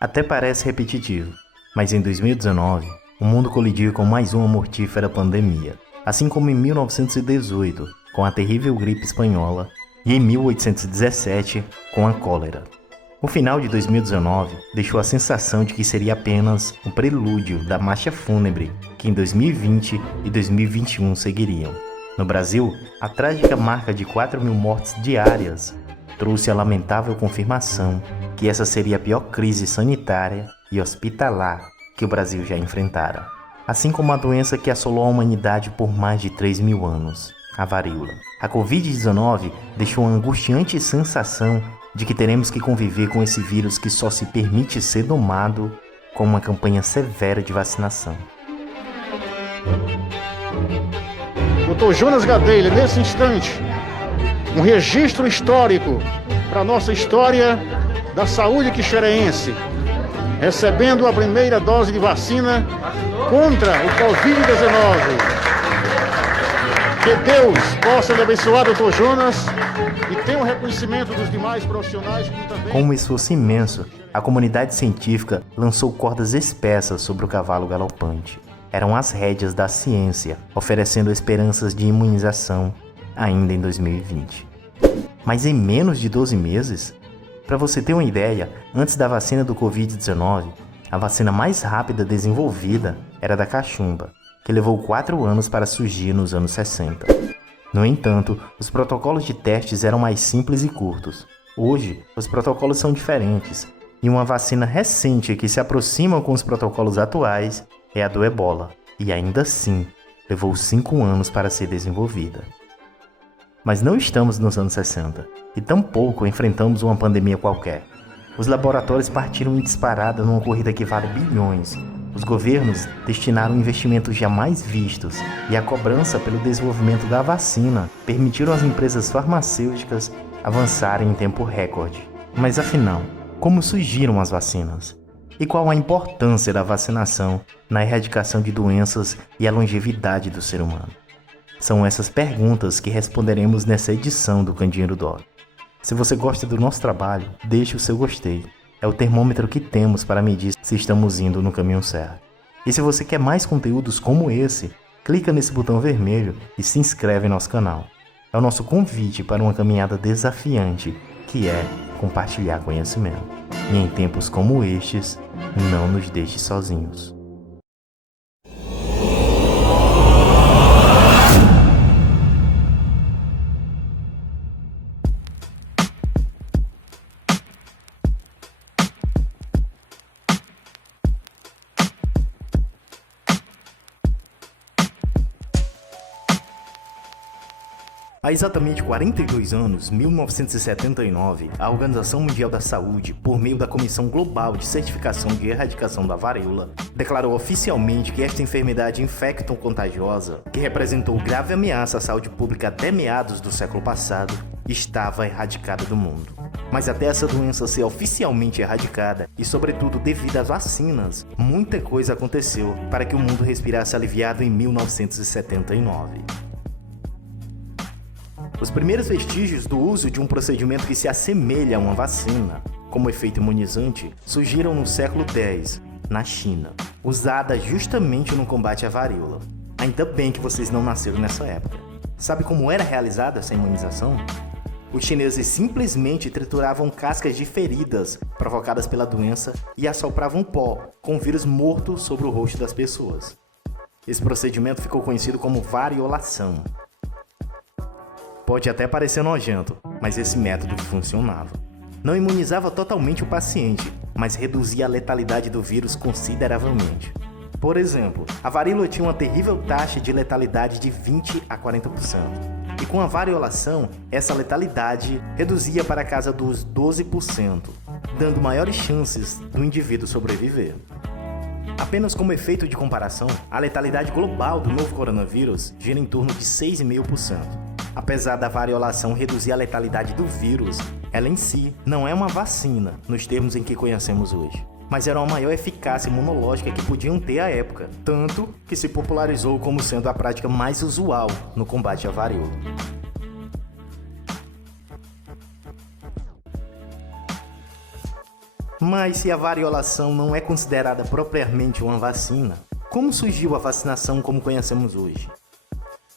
Até parece repetitivo, mas em 2019, o mundo colidiu com mais uma mortífera pandemia, assim como em 1918, com a terrível gripe espanhola, e em 1817, com a cólera. O final de 2019 deixou a sensação de que seria apenas um prelúdio da marcha fúnebre que em 2020 e 2021 seguiriam. No Brasil, a trágica marca de 4.000 mortes diárias trouxe a lamentável confirmação que essa seria a pior crise sanitária e hospitalar que o Brasil já enfrentara, assim como a doença que assolou a humanidade por mais de 3.000 anos, a varíola. A Covid-19 deixou a angustiante sensação de que teremos que conviver com esse vírus que só se permite ser domado com uma campanha severa de vacinação. Dr. Jonas Gadelha, nesse instante, um registro histórico para a nossa história da saúde quixerense, recebendo a primeira dose de vacina contra o Covid-19. Que Deus possa lhe abençoar, Dr. Jonas, e tenha o reconhecimento dos demais profissionais. Com um esforço imenso, a comunidade científica lançou cordas espessas sobre o cavalo galopante. Eram as rédeas da ciência, oferecendo esperanças de imunização ainda em 2020. Mas em menos de 12 meses, para você ter uma ideia, antes da vacina do Covid-19, a vacina mais rápida desenvolvida era da cachumba, que levou 4 anos para surgir nos anos 60. No entanto, os protocolos de testes eram mais simples e curtos. Hoje, os protocolos são diferentes, e uma vacina recente que se aproxima com os protocolos atuais é a do Ebola, e ainda assim, levou 5 anos para ser desenvolvida. Mas não estamos nos anos 60, e tampouco enfrentamos uma pandemia qualquer. Os laboratórios partiram em disparada numa corrida que vale bilhões. Os governos destinaram investimentos jamais vistos, e a cobrança pelo desenvolvimento da vacina permitiram às empresas farmacêuticas avançarem em tempo recorde. Mas afinal, como surgiram as vacinas? E qual a importância da vacinação na erradicação de doenças e a longevidade do ser humano? São essas perguntas que responderemos nessa edição do Candinheiro Dog. Se você gosta do nosso trabalho, deixe o seu gostei. É o termômetro que temos para medir se estamos indo no caminho certo. E se você quer mais conteúdos como esse, clica nesse botão vermelho e se inscreve em nosso canal. É o nosso convite para uma caminhada desafiante, que é compartilhar conhecimento. E em tempos como estes, não nos deixe sozinhos. Há exatamente 42 anos, 1979, a Organização Mundial da Saúde, por meio da Comissão Global de Certificação de Erradicação da Varíola, declarou oficialmente que esta enfermidade infecto-contagiosa, que representou grave ameaça à saúde pública até meados do século passado, estava erradicada do mundo. Mas até essa doença ser oficialmente erradicada, e sobretudo devido às vacinas, muita coisa aconteceu para que o mundo respirasse aliviado em 1979. Os primeiros vestígios do uso de um procedimento que se assemelha a uma vacina, como efeito imunizante, surgiram no século X, na China, usada justamente no combate à varíola. Ainda bem que vocês não nasceram nessa época. Sabe como era realizada essa imunização? Os chineses simplesmente trituravam cascas de feridas provocadas pela doença e assopravam pó com o vírus morto sobre o rosto das pessoas. Esse procedimento ficou conhecido como variolação. Pode até parecer nojento, mas esse método funcionava. Não imunizava totalmente o paciente, mas reduzia a letalidade do vírus consideravelmente. Por exemplo, a varíola tinha uma terrível taxa de letalidade de 20 a 40%. E com a variolação, essa letalidade reduzia para a casa dos 12%, dando maiores chances do indivíduo sobreviver. Apenas como efeito de comparação, a letalidade global do novo coronavírus gira em torno de 6,5%. Apesar da variolação reduzir a letalidade do vírus, ela em si não é uma vacina nos termos em que conhecemos hoje, mas era uma maior eficácia imunológica que podiam ter à época, tanto que se popularizou como sendo a prática mais usual no combate à varíola. Mas se a variolação não é considerada propriamente uma vacina, como surgiu a vacinação como conhecemos hoje?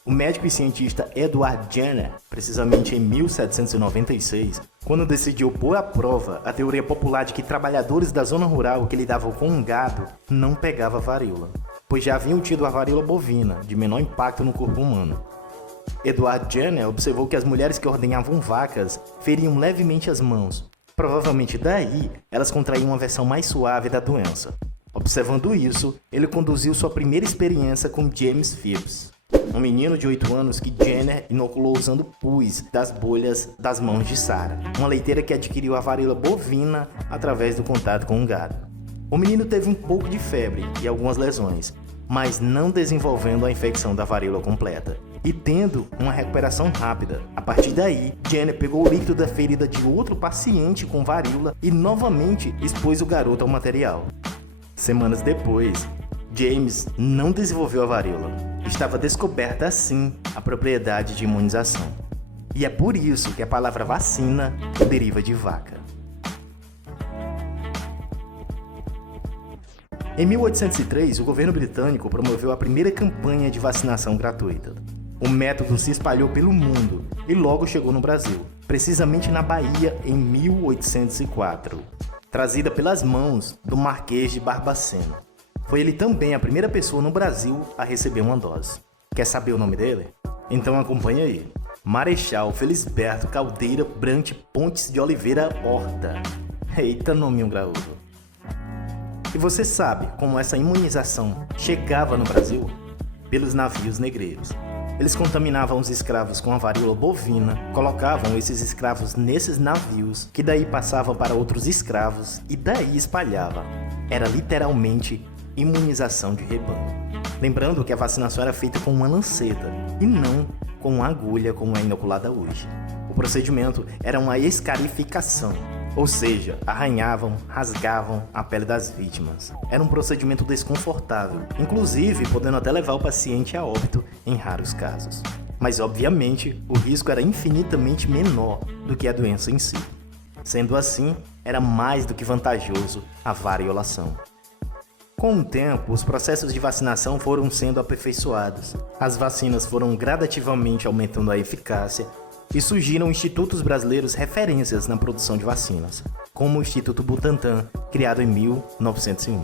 O médico e cientista Edward Jenner, precisamente em 1796, quando decidiu pôr à prova a teoria popular de que trabalhadores da zona rural que lidavam com um gado não pegavam varíola, pois já haviam tido a varíola bovina, de menor impacto no corpo humano. Edward Jenner observou que as mulheres que ordenhavam vacas feriam levemente as mãos. Provavelmente daí, elas contraíam uma versão mais suave da doença. Observando isso, ele conduziu sua primeira experiência com James Phipps, um menino de 8 anos que Jenner inoculou usando pus das bolhas das mãos de Sarah, uma leiteira que adquiriu a varíola bovina através do contato com um gado. O menino teve um pouco de febre e algumas lesões, mas não desenvolvendo a infecção da varíola completa e tendo uma recuperação rápida. A partir daí, Jenner pegou o líquido da ferida de outro paciente com varíola e novamente expôs o garoto ao material. Semanas depois, James não desenvolveu a varíola. Estava descoberta assim a propriedade de imunização. E é por isso que a palavra vacina deriva de vaca. Em 1803, o governo britânico promoveu a primeira campanha de vacinação gratuita. O método se espalhou pelo mundo e logo chegou no Brasil, precisamente na Bahia em 1804, trazida pelas mãos do Marquês de Barbacena. Foi ele também a primeira pessoa no Brasil a receber uma dose. Quer saber o nome dele? Então acompanha aí. Marechal Felisberto Caldeira Brant Pontes de Oliveira Horta. Eita, nominho graúdo. E você sabe como essa imunização chegava no Brasil? Pelos navios negreiros. Eles contaminavam os escravos com a varíola bovina, colocavam esses escravos nesses navios, que daí passavam para outros escravos e daí espalhava. Era literalmente imunização de rebanho. Lembrando que a vacinação era feita com uma lanceta e não com uma agulha como é inoculada hoje. O procedimento era uma escarificação, ou seja, arranhavam, rasgavam a pele das vítimas. Era um procedimento desconfortável, inclusive podendo até levar o paciente a óbito em raros casos. Mas obviamente, o risco era infinitamente menor do que a doença em si. Sendo assim, era mais do que vantajoso a variolação. Com o tempo, os processos de vacinação foram sendo aperfeiçoados. As vacinas foram gradativamente aumentando a eficácia e surgiram institutos brasileiros referências na produção de vacinas, como o Instituto Butantan, criado em 1901,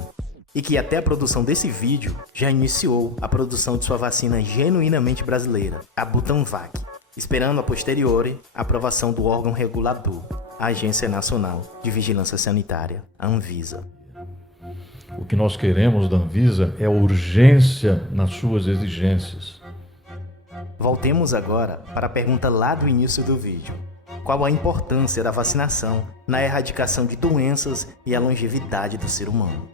e que até a produção desse vídeo já iniciou a produção de sua vacina genuinamente brasileira, a Butanvac, esperando a posteriori a aprovação do órgão regulador, a Agência Nacional de Vigilância Sanitária, a Anvisa. O que nós queremos da Anvisa é a urgência nas suas exigências. Voltemos agora para a pergunta lá do início do vídeo. Qual a importância da vacinação na erradicação de doenças e a longevidade do ser humano?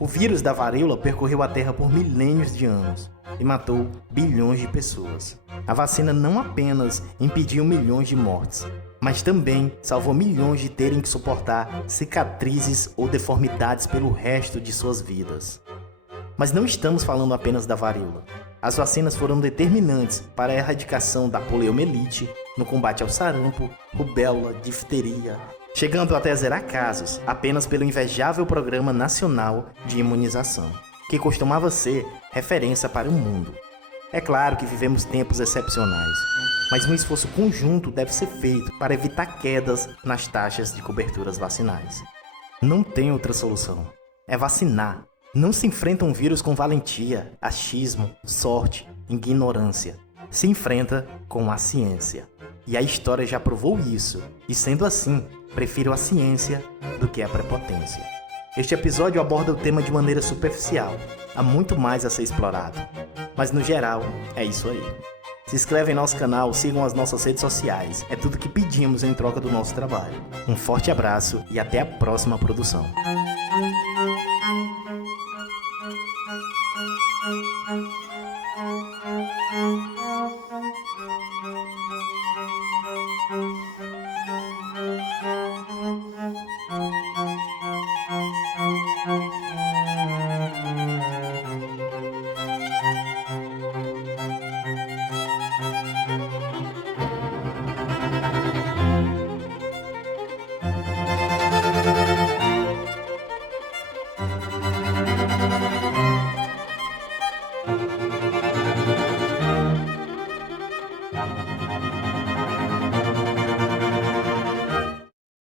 O vírus da varíola percorreu a Terra por milênios de anos e matou bilhões de pessoas. A vacina não apenas impediu milhões de mortes, mas também salvou milhões de terem que suportar cicatrizes ou deformidades pelo resto de suas vidas. Mas não estamos falando apenas da varíola. As vacinas foram determinantes para a erradicação da poliomielite, no combate ao sarampo, rubéola, difteria, chegando até a zerar casos apenas pelo invejável Programa Nacional de Imunização, que costumava ser referência para o mundo. É claro que vivemos tempos excepcionais, mas um esforço conjunto deve ser feito para evitar quedas nas taxas de coberturas vacinais. Não tem outra solução. É vacinar. Não se enfrenta um vírus com valentia, achismo, sorte, ignorância. Se enfrenta com a ciência. E a história já provou isso. E sendo assim, prefiro a ciência do que a prepotência. Este episódio aborda o tema de maneira superficial. Há muito mais a ser explorado. Mas no geral, é isso aí. Se inscrevem em nosso canal, sigam as nossas redes sociais. É tudo que pedimos em troca do nosso trabalho. Um forte abraço e até a próxima produção.